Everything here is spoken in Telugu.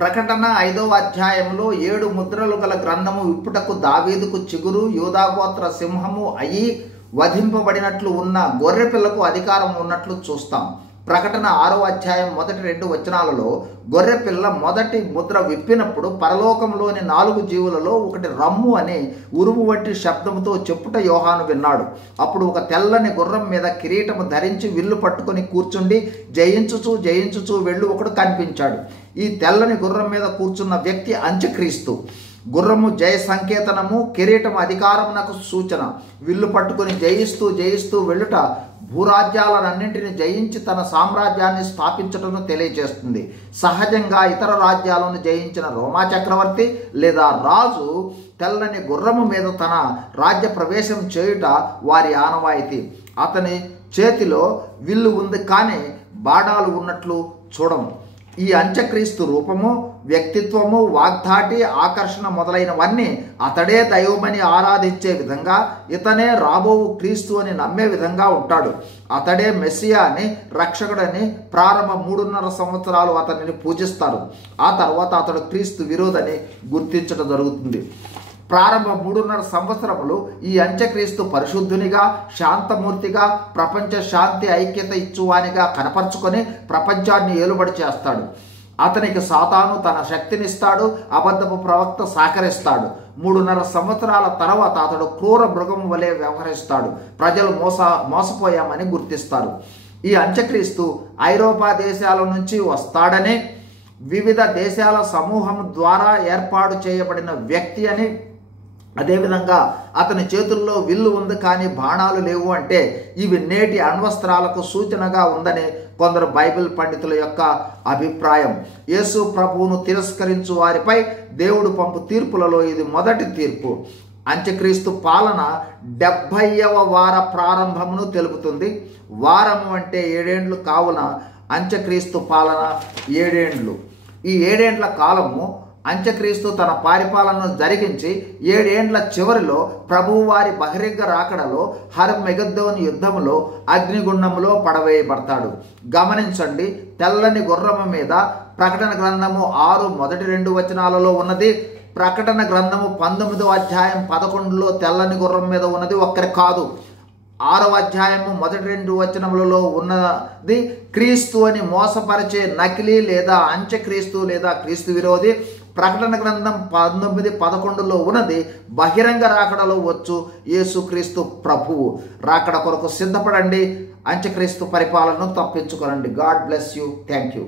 ప్రకటన 5వ అధ్యాయంలో 7 ముద్రలు గల గ్రంథము విప్పుటకు దావీదుకు చిగురు యూదాగోత్ర సింహము అయి వధింపబడినట్లు ఉన్న గొర్రెపిల్లకు అధికారం ఉన్నట్లు చూస్తాం. ప్రకటన 6వ అధ్యాయం మొదటి 2 వచనాలలో గొర్రెపిల్ల మొదటి ముద్ర విప్పినప్పుడు పరలోకంలోని 4 జీవులలో ఒకటి రమ్ము అనే ఉరుము వంటి శబ్దంతో చెప్పుట యోహాను విన్నాడు. అప్పుడు ఒక తెల్లని గుర్రం మీద కిరీటము ధరించి విల్లు పట్టుకొని కూర్చుండి జయించుచు జయించుచు వెళ్ళు ఒకడు కనిపించాడు. ఈ తెల్లని గుర్రం మీద కూర్చున్న వ్యక్తి అంత్యక్రీస్తు. గుర్రము జయ సంకేతనము, కిరీటం అధికారమునకు సూచన. విల్లు పట్టుకుని జయిస్తూ జయిస్తూ వెళ్ళుట భూరాజ్యాలన్నింటినీ జయించి తన సామ్రాజ్యాన్ని స్థాపించటను తెలియజేస్తుంది. సహజంగా ఇతర రాజ్యాలను జయించిన రోమా చక్రవర్తి లేదా రాజు తెల్లని గుర్రము మీద తన రాజ్య ప్రవేశం చేయుట వారి ఆనవాయితీ. అతని చేతిలో విల్లు ఉంది కానీ బాణాలు ఉన్నట్లు చూడము. ఈ అంత్యక్రీస్తు రూపము, వ్యక్తిత్వము, వాగ్ధాటి, ఆకర్షణ మొదలైనవన్నీ అతడే దైవమని ఆరాధించే విధంగా, ఇతనే రాబోవు క్రీస్తు అని నమ్మే విధంగా ఉంటాడు. అతడే మెస్సియా అని, రక్షకుడని ప్రారంభ 3.5 సంవత్సరాలు అతనిని పూజిస్తారు. ఆ తర్వాత అతడు క్రీస్తు విరోధని గుర్తించడం జరుగుతుంది. ప్రారంభ 3.5 సంవత్సరములు ఈ అంత్యక్రీస్తు పరిశుద్ధునిగా, శాంతమూర్తిగా, ప్రపంచ శాంతి ఐక్యత ఇచ్చువానిగా కనపరుచుకొని ప్రపంచాన్ని ఏలుబడి చేస్తాడు. అతనికి సాతాను తన శక్తినిస్తాడు, అబద్ధపు ప్రవక్త సహకరిస్తాడు. 3.5 సంవత్సరాల తర్వాత అతడు క్రూర మృగం వలె వ్యవహరిస్తాడు. ప్రజలు మోసపోయామని గుర్తిస్తారు. ఈ అంత్యక్రీస్తు ఐరోపా దేశాల నుంచి వస్తాడని, వివిధ దేశాల సమూహం ద్వారా ఏర్పాటు చేయబడిన వ్యక్తి అని, అదేవిధంగా అతని చేతుల్లో విల్లు ఉంది కానీ బాణాలు లేవు అంటే ఇవి నేటి అణ్వస్త్రాలకు సూచనగా ఉందని కొందరు బైబిల్ పండితుల యొక్క అభిప్రాయం. యేసు ప్రభువును తిరస్కరించు వారిపై దేవుడు పంపు తీర్పులలో ఇది మొదటి తీర్పు. అంత్యక్రీస్తు పాలన 70వ వార ప్రారంభమును తెలుపుతుంది. వారము అంటే 7 ఏండ్లు కావున అంత్యక్రీస్తు పాలన 7 ఏండ్లు. ఈ 7 ఏండ్ల కాలము అంత్యక్రీస్తు తన పరిపాలనను జరిగించి 7 ఏండ్ల చివరిలో ప్రభువు వారి బహిరంగ రాకడలో హర్మెగద్దోను యుద్ధములో అగ్నిగుండములో పడవేయబడతాడు. గమనించండి, తెల్లని గుర్రము మీద ప్రకటన గ్రంథము 6 మొదటి 2 వచనాలలో ఉన్నది. ప్రకటన గ్రంథము 19వ అధ్యాయం 11లో తెల్లని గుర్రం మీద ఉన్నది ఒక్కరి కాదు. 6వ అధ్యాయము మొదటి 2 వచనములలో ఉన్నది క్రీస్తు అని మోసపరిచే నకిలీ లేదా అంత్యక్రీస్తు లేదా క్రీస్తు విరోధి. ప్రకటన గ్రంథం 19:11లో ఉన్నది బహిరంగ రాకడలో వచ్చు యేసుక్రీస్తు ప్రభువు. రాకడ కొరకు సిద్ధపడండి. అంత్యక్రీస్తు పరిపాలనను తప్పించుకోనండి. God bless you. Thank you.